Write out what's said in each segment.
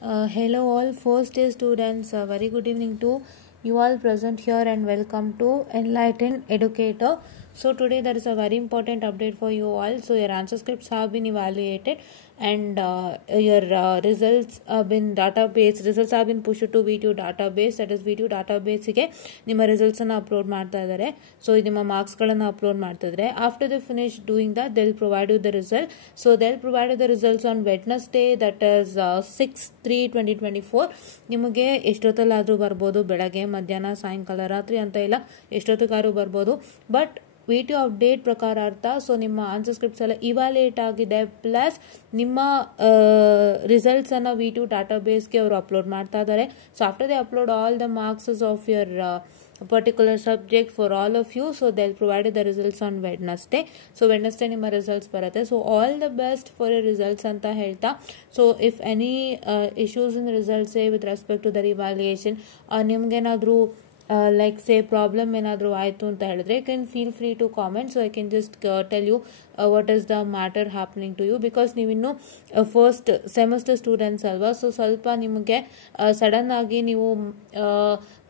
Hello all first year students, very good evening to you all present here and welcome to Enlightened Educator. So today there is a very important update for you all. So your answer scripts have been evaluated and your results have been results have been pushed to V2 database, that is V2 database ಗೆ ನಿಮ್ಮ results ಅನ್ನು upload ಮಾಡ್ತಾ ಇದ್ದಾರೆ. So ನಿಮ್ಮ marks ಗಳನ್ನು upload ಮಾಡ್ತಾ ಇದ್ದಾರೆ. After the finish doing that they'll provide you the result. So they'll provide you the results on Wednesday, that is 6/3/2024. ನಿಮಗೆ ಎಷ್ಟೊತ್ತಲ್ಲಾದರೂ ಬರ್ಬೋದು, ಬೆಳಗ್ಗೆ ಮಧ್ಯಾಹ್ನ ಸಾಯಂಕಾಲ ರಾತ್ರಿ ಅಂತ ಇಲ್ಲ, ಎಷ್ಟೊತ್ತಿಗಾದ್ರೂ ಬರ್ಬೋದು. ಬಟ್ V2 ಅಪ್ಡೇಟ್ ಪ್ರಕಾರ ಅರ್ಥ, ಸೊ ನಿಮ್ಮ ಆನ್ಸರ್ ಸ್ಕ್ರಿಪ್ಟ್ಸ್ ಎಲ್ಲ ಇವಾಲ್ಯೂಯೇಟ್ ಆಗಿದೆ, ಪ್ಲಸ್ ನಿಮ್ಮ ರಿಸಲ್ಟ್ಸ್ ಅನ್ನು V2 ಡಾಟಾಬೇಸ್ಗೆ ಅವರು ಅಪ್ಲೋಡ್ ಮಾಡ್ತಾ ಇದ್ದಾರೆ. So after they upload all the marks of your particular subject for all of you, so they'll provide the results on Wednesday. So Wednesday ನಿಮ್ಮ results ಬರುತ್ತೆ. So all the best for your results ಅಂತ ಹೇಳ್ತಾ, so if any issues in results with respect to the evaluation, ನಿಮ್ಗೇನಾದರೂ like say problem ಏನಾದರೂ ಆಯಿತು ಅಂತ ಹೇಳಿದ್ರೆ you can feel free to comment. So I can just tell you what is the matter happening to you, because ನೀವಿನ್ನು first semester students ಅಲ್ವಾ. So ಸ್ವಲ್ಪ ನಿಮಗೆ sudden ಆಗಿ ನೀವು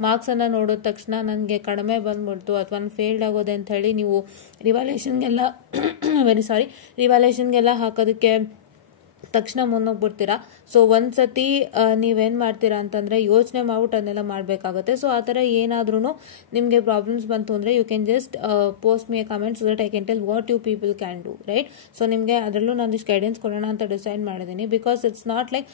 ಮಾರ್ಕ್ಸನ್ನು ನೋಡಿದ ತಕ್ಷಣ ನನಗೆ ಕಡಿಮೆ ಬಂದ್ಬಿಡ್ತು ಅಥವಾ ನಾನು ಫೇಲ್ಡ್ ಆಗೋದೆ ಅಂತ ಹೇಳಿ ನೀವು ರಿವಾಲ್ಯೂಷನ್ಗೆಲ್ಲ ರಿವಾಲ್ಯೂಷನ್ಗೆಲ್ಲ ಹಾಕೋದಕ್ಕೆ ತಕ್ಷಣ ಮುನ್ನೋಗ್ಬಿಡ್ತೀರಾ. ಸೊ ಒಂದ್ಸತಿ ನೀವೇನು ಮಾಡ್ತೀರಾ ಅಂತಂದರೆ ಯೋಚನೆ ಮಾಡ್ಬಿಟ್ಟು ಅದನ್ನೆಲ್ಲ ಮಾಡಬೇಕಾಗುತ್ತೆ. ಸೊ ಆ ಥರ ಏನಾದ್ರೂ ನಿಮಗೆ ಪ್ರಾಬ್ಲಮ್ಸ್ ಬಂತು ಅಂದರೆ you can just post me a comment, so that I can tell what you people can do, right. So ನಿಮಗೆ ಅದರಲ್ಲೂ ನಾನು ಇಷ್ಟು ಗೈಡೆನ್ಸ್ ಕೊಡೋಣ ಅಂತ ಡಿಸೈಡ್ ಮಾಡಿದ್ದೀನಿ, because it's not like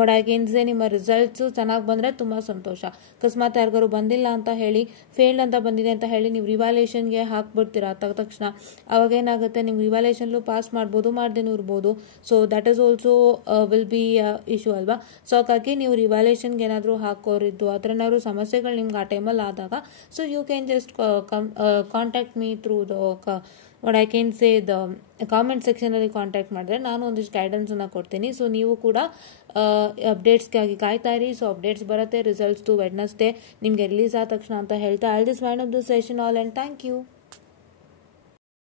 what I can say, ನಿಮ್ಮ ರಿಸಲ್ಟ್ಸು ಚೆನ್ನಾಗಿ ಬಂದರೆ ತುಂಬ ಸಂತೋಷ. ಅಕಸ್ಮಾತ್ ಯಾರಿಗಾರು ಬಂದಿಲ್ಲ ಅಂತ ಹೇಳಿ, ಫೇಲ್ಡ್ ಅಂತ ಬಂದಿದೆ ಅಂತ ಹೇಳಿ ನೀವು ರಿವಾಲ್ಯೂಷನ್ಗೆ ಹಾಕ್ಬಿಡ್ತೀರಾ ತಕ್ಷಣ, ಅವಾಗೇನಾಗುತ್ತೆ, ನಿಮ್ಮ ರಿವಾಲ್ಯೂಷನ್ಲು ಪಾಸ್ ಮಾಡ್ಬೋದು, ಮಾಡ್ದೇನೂ ಇರ್ಬೋದು. So that is also will be issue ಅಲ್ವಾ. ಸೊ ಹಾಗಾಗಿ ನೀವು ರಿವಾಲ್ಯೂಷನ್ಗೆ ಏನಾದರೂ ಹಾಕೋರಿದ್ದು ಆ ಥರ ಏನಾದರೂ ಸಮಸ್ಯೆಗಳು ನಿಮ್ಗೆ ಆ ಟೈಮಲ್ಲಿ ಆದಾಗ, so you can just contact me through the what I can say the comment ಸೆಕ್ಷನಲ್ಲಿ ಕಾಂಟ್ಯಾಕ್ಟ್ ಮಾಡಿದ್ರೆ ನಾನು ಒಂದಿಷ್ಟು ಗೈಡೆನ್ಸನ್ನು ಕೊಡ್ತೀನಿ. ಸೊ ನೀವು ಕೂಡ ಅಪ್ಡೇಟ್ಸ್ಗಾಗಿ ಕಾಯ್ತಾ ಇರಿ. ಸೊ ಅಪ್ಡೇಟ್ಸ್ ಬರುತ್ತೆ, ರಿಸಲ್ಟ್ಸ್ ಟು ವೆಡ್ನೆಸ್ಡೇ ನಿಮಗೆ ರಿಲೀಸ್ ಆದ ತಕ್ಷಣ ಅಂತ ಹೇಳ್ತಾ I will just wind up this session all and thank you.